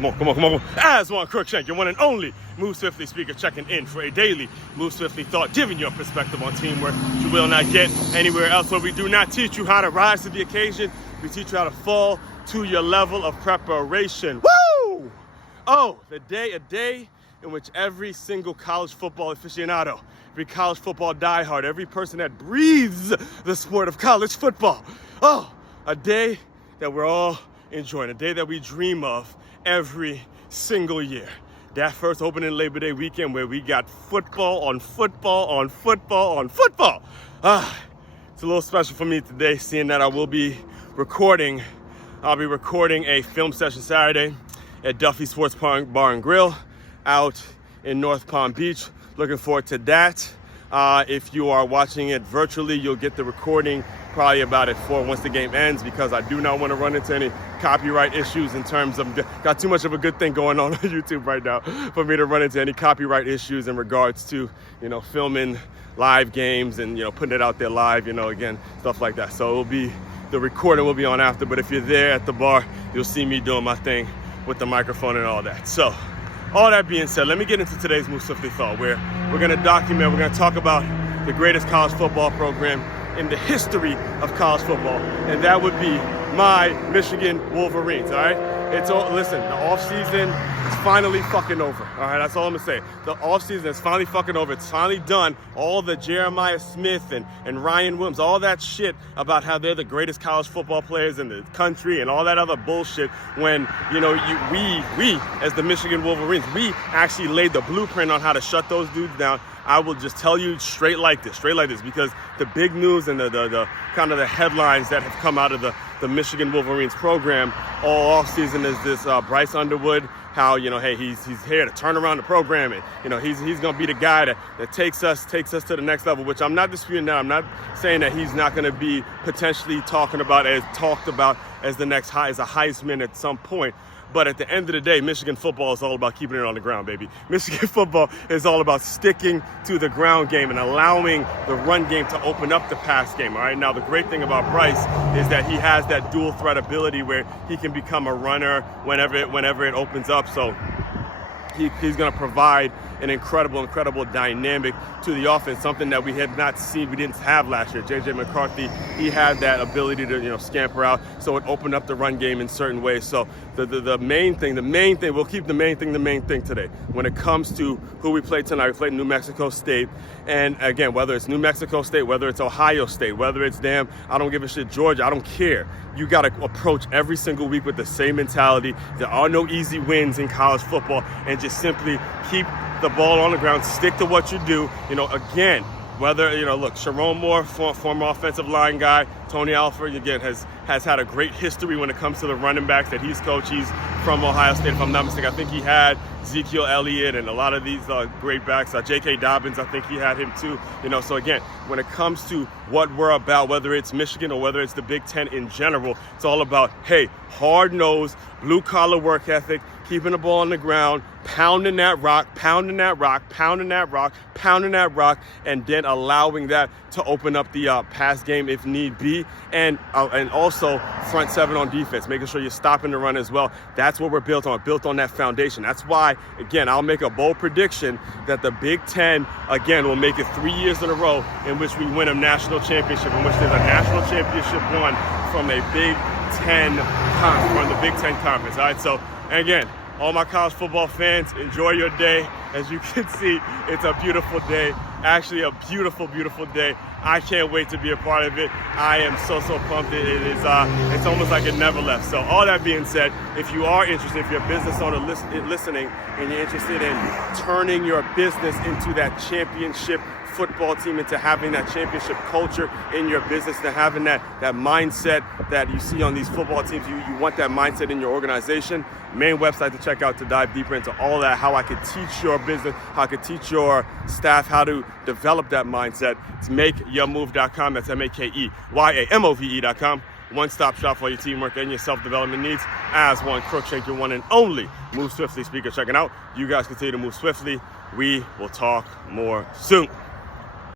Come on. As one Crookshank, your one and only Move Swiftly speaker, checking in for a daily Move Swiftly thought, giving you a perspective on teamwork you will not get anywhere else. Where we do not teach you how to rise to the occasion, we teach you how to fall to your level of preparation. Woo! Oh, a day in which every single college football aficionado, every college football diehard, every person that breathes the sport of college football. Oh, a day that we're all enjoying, a day that we dream of every single year. That first opening Labor Day weekend where we got football on football on football on football. It's a little special for me today, seeing that I'll be recording a film session Saturday at Duffy Sports Bar and Grill out in North Palm Beach. Looking forward to that. If you are watching it virtually, you'll get the recording probably about at 4 once the game ends, because I do not want to run into any copyright issues in terms of, got too much of a good thing going on YouTube right now for me to run into any copyright issues in regards to, filming live games and, putting it out there live, again, stuff like that. So the recording will be on after, but if you're there at the bar, you'll see me doing my thing with the microphone and all that. So all that being said, let me get into today's Move Swiftly thought, where we're going to document, we're going to talk about the greatest college football program in the history of college football, and that would be my Michigan Wolverines. All right, listen, the offseason is finally fucking over. All right, that's all I'm gonna say. The offseason is finally fucking over. It's finally done. All the Jeremiah Smith and Ryan Williams, all that shit about how they're the greatest college football players in the country and all that other bullshit, when we as the Michigan Wolverines, we actually laid the blueprint on how to shut those dudes down. I will just tell you straight like this, because the big news and the kind of the headlines that have come out of the Michigan Wolverines program all offseason is this Bryce Underwood, how, hey, he's here to turn around the program, and, he's going to be the guy that takes us to the next level, which I'm not disputing that. I'm not saying that he's not going to be potentially talked about as the next as a Heisman at some point. But at the end of the day, Michigan football is all about keeping it on the ground, baby. Michigan football is all about sticking to the ground game and allowing the run game to open up the pass game, all right? Now, the great thing about Bryce is that he has that dual threat ability where he can become a runner whenever it opens up. So he's going to provide an incredible dynamic to the offense, something that we had not seen, we didn't have last year. J.J. McCarthy, he had that ability to, scamper out, so it opened up the run game in certain ways. So the main thing, we'll keep the main thing today. When it comes to who we played tonight, we played New Mexico State. And again, whether it's New Mexico State, whether it's Ohio State, whether it's I don't give a shit, Georgia, I don't care. You got to approach every single week with the same mentality. There are no easy wins in college football, and just simply keep the ball on the ground, stick to what you do. Again, whether, look, Sharon Moore, former offensive line guy, Tony Alford, again, has had a great history when it comes to the running backs that he's coached. He's from Ohio State, if I'm not mistaken. I think he had Ezekiel Elliott and a lot of these great backs. J.K. Dobbins, I think he had him too. So again, when it comes to what we're about, whether it's Michigan or whether it's the Big Ten in general, it's all about, hey, hard-nosed, blue-collar work ethic, keeping the ball on the ground, pounding that rock, and then allowing that to open up the pass game if need be, and also front seven on defense, making sure you're stopping the run as well. That's what we're built on that foundation. That's why, again, I'll make a bold prediction that the Big Ten, again, will make it 3 years in a row in which we win a national championship, in which there's a national championship won from a Big Ten from the Big Ten Conference. All right, so, and again, all my college football fans, enjoy your day. As you can see, it's a beautiful day. Actually, a beautiful day. I can't wait to be a part of it. I am so pumped. It's almost like it never left. So all that being said, if you are interested, if you're a business owner listening and you're interested in turning your business into that championship football team, into having that championship culture in your business, to having that mindset that you see on these football teams, you want that mindset in your organization. Main website to check out to dive deeper into all that, how I could teach your business, how I could teach your staff how to develop that mindset. It's makeyourmove.com. That's makeyaMove.com. One-stop shop for your teamwork and your self-development needs. As one Crookshank, your one and only Move Swiftly speaker checking out. You guys continue to move swiftly. We will talk more soon.